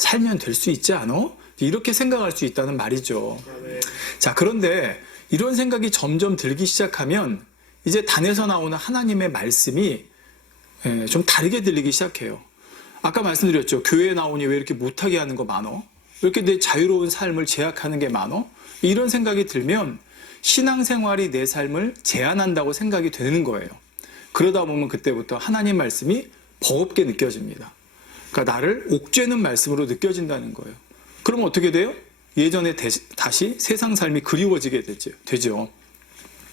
살면 될 수 있지 않아? 이렇게 생각할 수 있다는 말이죠. 자, 그런데 이런 생각이 점점 들기 시작하면 이제 단에서 나오는 하나님의 말씀이 좀 다르게 들리기 시작해요. 아까 말씀드렸죠. 교회에 나오니 왜 이렇게 못하게 하는 거 많어? 왜 이렇게 내 자유로운 삶을 제약하는 게 많어? 이런 생각이 들면 신앙생활이 내 삶을 제한한다고 생각이 되는 거예요. 그러다 보면 그때부터 하나님 말씀이 버겁게 느껴집니다. 그러니까 나를 옥죄는 말씀으로 느껴진다는 거예요. 그럼 어떻게 돼요? 예전에 다시 세상 삶이 그리워지게 되죠.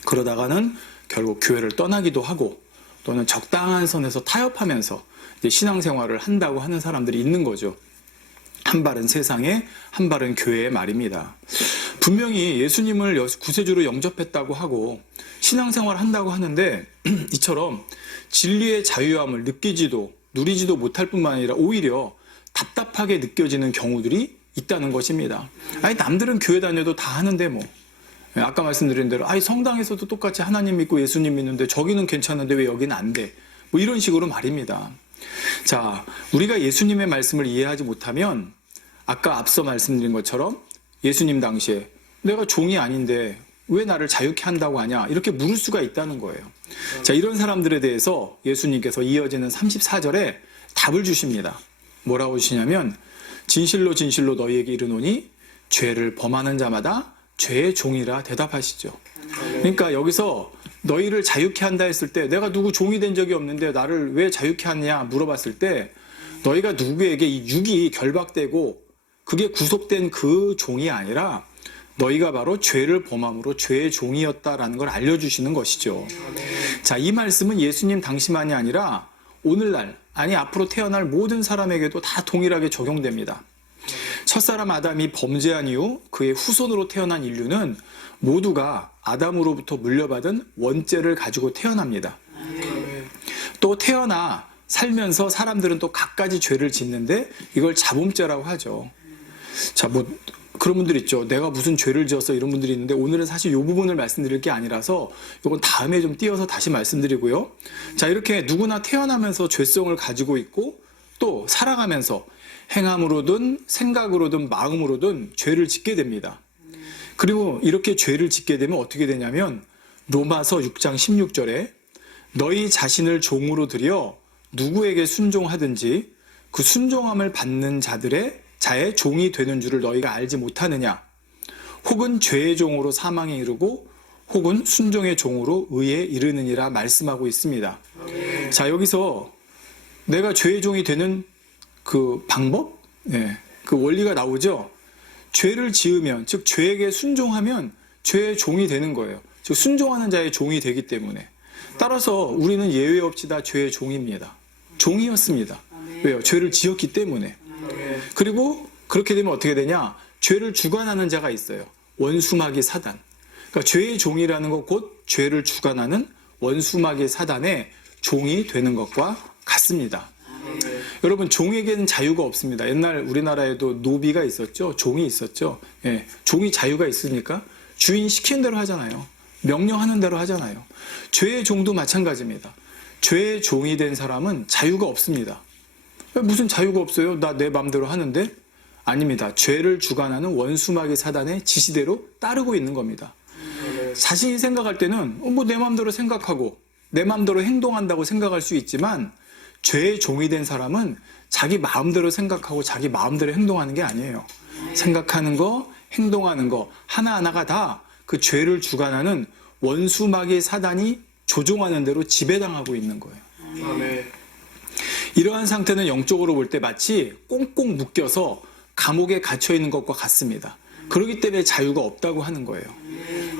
그러다가는 결국 교회를 떠나기도 하고 또는 적당한 선에서 타협하면서 이제 신앙생활을 한다고 하는 사람들이 있는 거죠. 한 발은 세상에, 한 발은 교회에 말입니다. 분명히 예수님을 구세주로 영접했다고 하고 신앙생활을 한다고 하는데 이처럼 진리의 자유함을 느끼지도 누리지도 못할 뿐만 아니라 오히려 답답하게 느껴지는 경우들이 있다는 것입니다. 아니 남들은 교회 다녀도 다 하는데 뭐 아까 말씀드린 대로 아니 성당에서도 똑같이 하나님 믿고 예수님 믿는데 저기는 괜찮은데 왜 여기는 안 돼? 뭐 이런 식으로 말입니다. 자, 우리가 예수님의 말씀을 이해하지 못하면 아까 앞서 말씀드린 것처럼 예수님 당시에 내가 종이 아닌데 왜 나를 자유케 한다고 하냐 이렇게 물을 수가 있다는 거예요. 자, 이런 사람들에 대해서 예수님께서 이어지는 34절에 답을 주십니다. 뭐라고 주시냐면 진실로 진실로 너희에게 이르노니 죄를 범하는 자마다 죄의 종이라 대답하시죠. 그러니까 여기서 너희를 자유케 한다 했을 때 내가 누구 종이 된 적이 없는데 나를 왜 자유케 하느냐 물어봤을 때 너희가 누구에게 이 육이 결박되고 그게 구속된 그 종이 아니라 너희가 바로 죄를 범함으로 죄의 종이었다라는 걸 알려주시는 것이죠. 자, 이 말씀은 예수님 당시만이 아니라 오늘날 아니 앞으로 태어날 모든 사람에게도 다 동일하게 적용됩니다. 첫사람 아담이 범죄한 이후 그의 후손으로 태어난 인류는 모두가 아담으로부터 물려받은 원죄를 가지고 태어납니다. 또 태어나 살면서 사람들은 또 갖가지 죄를 짓는데 이걸 자범죄라고 하죠. 자, 뭐 그런 분들 있죠. 내가 무슨 죄를 지었어 이런 분들이 있는데 오늘은 사실 이 부분을 말씀드릴 게 아니라서 이건 다음에 좀 띄어서 다시 말씀드리고요. 자, 이렇게 누구나 태어나면서 죄성을 가지고 있고 또 살아가면서 행함으로든 생각으로든 마음으로든 죄를 짓게 됩니다. 그리고 이렇게 죄를 짓게 되면 어떻게 되냐면 로마서 6장 16절에 너희 자신을 종으로 들여 누구에게 순종하든지 그 순종함을 받는 자의 종이 되는 줄을 너희가 알지 못하느냐? 혹은 죄의 종으로 사망에 이르고 혹은 순종의 종으로 의에 이르느니라 말씀하고 있습니다. 자, 여기서 내가 죄의 종이 되는 그 방법? 그 원리가 나오죠. 죄를 지으면, 즉 죄에게 순종하면 죄의 종이 되는 거예요. 즉 순종하는 자의 종이 되기 때문에. 따라서 우리는 예외 없이 다 죄의 종입니다. 종이었습니다. 왜요? 죄를 지었기 때문에. 그리고 그렇게 되면 어떻게 되냐? 죄를 주관하는 자가 있어요. 원수마귀 사단. 그러니까 죄의 종이라는 것 곧 죄를 주관하는 원수마귀 사단의 종이 되는 것과 같습니다. 여러분, 종에게는 자유가 없습니다. 옛날 우리나라에도 노비가 있었죠. 종이 있었죠. 종이 자유가 있으니까 주인 시키는 대로 하잖아요. 명령하는 대로 하잖아요. 죄의 종도 마찬가지입니다. 죄의 종이 된 사람은 자유가 없습니다. 무슨 자유가 없어요? 나 내 마음대로 하는데? 아닙니다. 죄를 주관하는 원수마귀 사단의 지시대로 따르고 있는 겁니다. 자신이 생각할 때는 뭐 내 마음대로 생각하고 내 마음대로 행동한다고 생각할 수 있지만 죄의 종이 된 사람은 자기 마음대로 생각하고 자기 마음대로 행동하는 게 아니에요. 생각하는 거, 행동하는 거 하나하나가 다 그 죄를 주관하는 원수마귀 사단이 조종하는 대로 지배당하고 있는 거예요. 이러한 상태는 영적으로 볼 때 마치 꽁꽁 묶여서 감옥에 갇혀 있는 것과 같습니다. 그렇기 때문에 자유가 없다고 하는 거예요.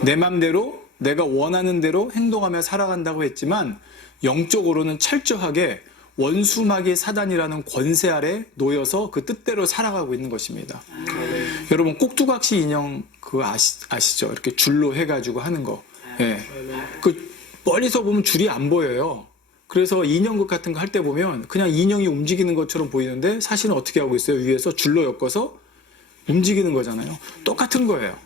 내 맘대로 내가 원하는 대로 행동하며 살아간다고 했지만 영적으로는 철저하게 원수마귀 사단이라는 권세 아래 놓여서 그 뜻대로 살아가고 있는 것입니다. 여러분 꼭두각시 인형 그거 아시죠? 이렇게 줄로 해가지고 하는 거. 그 멀리서 보면 줄이 안 보여요. 그래서 인형극 같은 거 할 때 보면 그냥 인형이 움직이는 것처럼 보이는데 사실은 어떻게 하고 있어요? 위에서 줄로 엮어서 움직이는 거잖아요. 똑같은 거예요.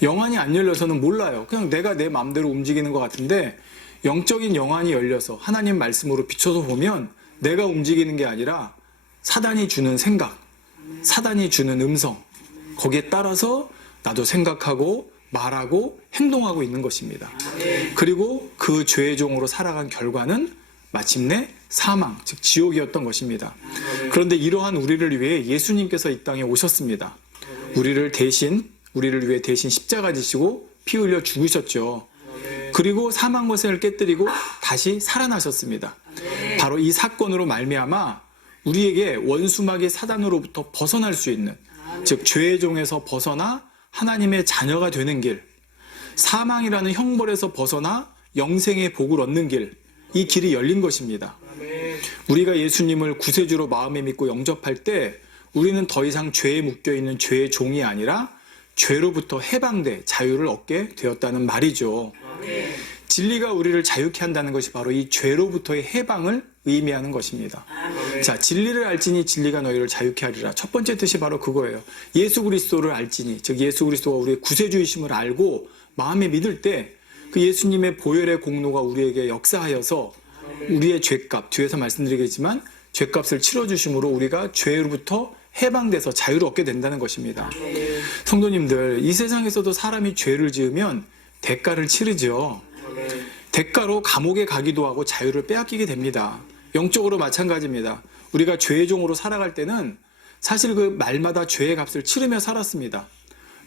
영안이 안 열려서는 몰라요. 그냥 내가 내 마음대로 움직이는 것 같은데 영적인 영안이 열려서 하나님 말씀으로 비춰서 보면 내가 움직이는 게 아니라 사단이 주는 생각, 사단이 주는 음성, 거기에 따라서 나도 생각하고 말하고 행동하고 있는 것입니다. 그리고 그 죄의 종으로 살아간 결과는 마침내 사망, 즉 지옥이었던 것입니다. 그런데 이러한 우리를 위해 예수님께서 이 땅에 오셨습니다. 우리를 위해 대신 십자가 지시고 피 흘려 죽으셨죠. 그리고 사망과 생을 깨뜨리고 다시 살아나셨습니다. 바로 이 사건으로 말미암아 우리에게 원수마귀 사단으로부터 벗어날 수 있는, 즉 죄의 종에서 벗어나 하나님의 자녀가 되는 길, 사망이라는 형벌에서 벗어나 영생의 복을 얻는 길, 이 길이 열린 것입니다. 우리가 예수님을 구세주로 마음에 믿고 영접할 때 우리는 더 이상 죄에 묶여있는 죄의 종이 아니라 죄로부터 해방돼 자유를 얻게 되었다는 말이죠. 진리가 우리를 자유케 한다는 것이 바로 이 죄로부터의 해방을 의미하는 것입니다. 자, 진리를 알지니 진리가 너희를 자유케 하리라. 첫 번째 뜻이 바로 그거예요. 예수 그리스도를 알지니, 즉 예수 그리스도가 우리의 구세주이심을 알고 마음에 믿을 때 그 예수님의 보혈의 공로가 우리에게 역사하여서 우리의 죄값, 뒤에서 말씀드리겠지만 죄값을 치러주심으로 우리가 죄로부터 해방돼서 자유를 얻게 된다는 것입니다. 성도님들, 이 세상에서도 사람이 죄를 지으면 대가를 치르죠. 대가로 감옥에 가기도 하고 자유를 빼앗기게 됩니다. 영적으로 마찬가지입니다. 우리가 죄의 종으로 살아갈 때는 사실 그 말마다 죄의 값을 치르며 살았습니다.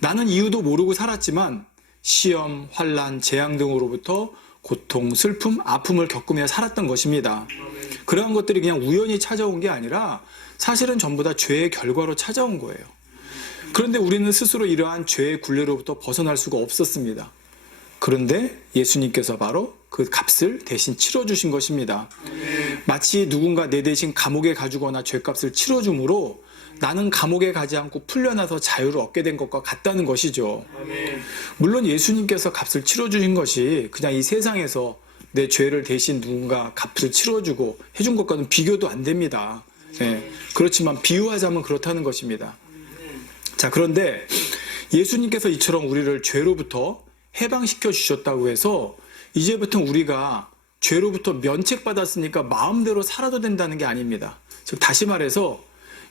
나는 이유도 모르고 살았지만 시험, 환난, 재앙 등으로부터 고통, 슬픔, 아픔을 겪으며 살았던 것입니다. 그러한 것들이 그냥 우연히 찾아온 게 아니라 사실은 전부 다 죄의 결과로 찾아온 거예요. 그런데 우리는 스스로 이러한 죄의 굴레로부터 벗어날 수가 없었습니다. 그런데 예수님께서 바로 그 값을 대신 치러주신 것입니다. 마치 누군가 내 대신 감옥에 가주거나 죄값을 치러줌으로 나는 감옥에 가지 않고 풀려나서 자유를 얻게 된 것과 같다는 것이죠. 물론 예수님께서 값을 치러주신 것이 그냥 이 세상에서 내 죄를 대신 누군가 값을 치러주고 해준 것과는 비교도 안 됩니다. 네. 그렇지만 비유하자면 그렇다는 것입니다. 자, 그런데 예수님께서 이처럼 우리를 죄로부터 해방시켜 주셨다고 해서 이제부터 우리가 죄로부터 면책받았으니까 마음대로 살아도 된다는 게 아닙니다. 즉 다시 말해서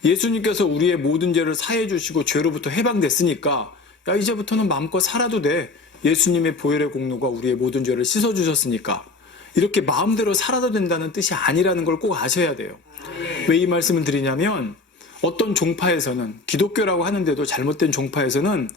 예수님께서 우리의 모든 죄를 사해 주시고 죄로부터 해방됐으니까 야, 이제부터는 마음껏 살아도 돼. 예수님의 보혈의 공로가 우리의 모든 죄를 씻어 주셨으니까 이렇게 마음대로 살아도 된다는 뜻이 아니라는 걸 꼭 아셔야 돼요. 왜 이 말씀을 드리냐면 어떤 종파에서는, 기독교라고 하는데도 잘못된 종파에서는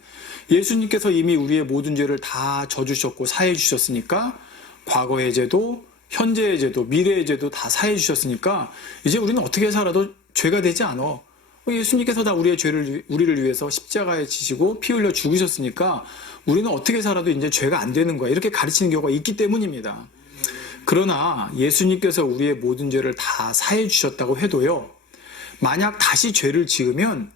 예수님께서 이미 우리의 모든 죄를 다 져주셨고 사해 주셨으니까 과거의 죄도 현재의 죄도 미래의 죄도 다 사해 주셨으니까 이제 우리는 어떻게 살아도 죄가 되지 않아. 예수님께서 다 우리를 위해서 십자가에 지시고 피 흘려 죽으셨으니까 우리는 어떻게 살아도 이제 죄가 안 되는 거야. 이렇게 가르치는 경우가 있기 때문입니다. 그러나 예수님께서 우리의 모든 죄를 다 사해 주셨다고 해도요, 만약 다시 죄를 지으면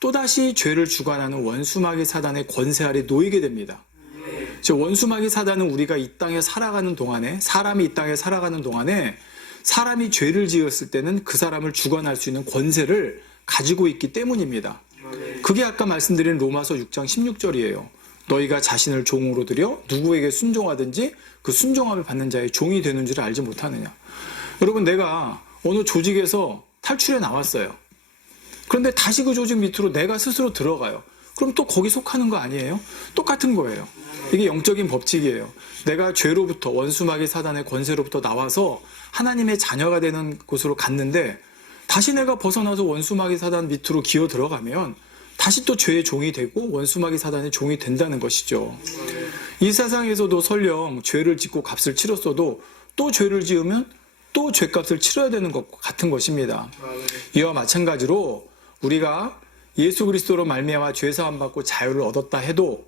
또다시 죄를 주관하는 원수마귀 사단의 권세 아래 놓이게 됩니다. 즉 원수마귀 사단은 우리가 이 땅에 살아가는 동안에, 사람이 이 땅에 살아가는 동안에 사람이 죄를 지었을 때는 그 사람을 주관할 수 있는 권세를 가지고 있기 때문입니다. 그게 아까 말씀드린 로마서 6장 16절이에요. 너희가 자신을 종으로 들여 누구에게 순종하든지 그 순종함을 받는 자의 종이 되는 줄 알지 못하느냐. 여러분, 내가 어느 조직에서 탈출해 나왔어요. 그런데 다시 그 조직 밑으로 내가 스스로 들어가요. 그럼 또 거기 속하는 거 아니에요? 똑같은 거예요. 이게 영적인 법칙이에요. 내가 죄로부터, 원수마귀 사단의 권세로부터 나와서 하나님의 자녀가 되는 곳으로 갔는데 다시 내가 벗어나서 원수마귀 사단 밑으로 기어 들어가면 다시 또 죄의 종이 되고 원수마귀 사단의 종이 된다는 것이죠. 이 세상에서도 설령 죄를 짓고 값을 치렀어도 또 죄를 지으면 또 죄값을 치러야 되는 것과 같은 것입니다. 이와 마찬가지로 우리가 예수 그리스도로 말미암아 죄사함 받고 자유를 얻었다 해도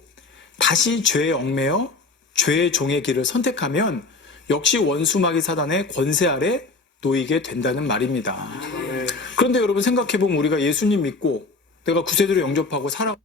다시 죄에 얽매여 죄의 종의 길을 선택하면 역시 원수마귀 사단의 권세 아래 놓이게 된다는 말입니다. 그런데 여러분 생각해보면 우리가 예수님 믿고 내가 구세주로 영접하고 살아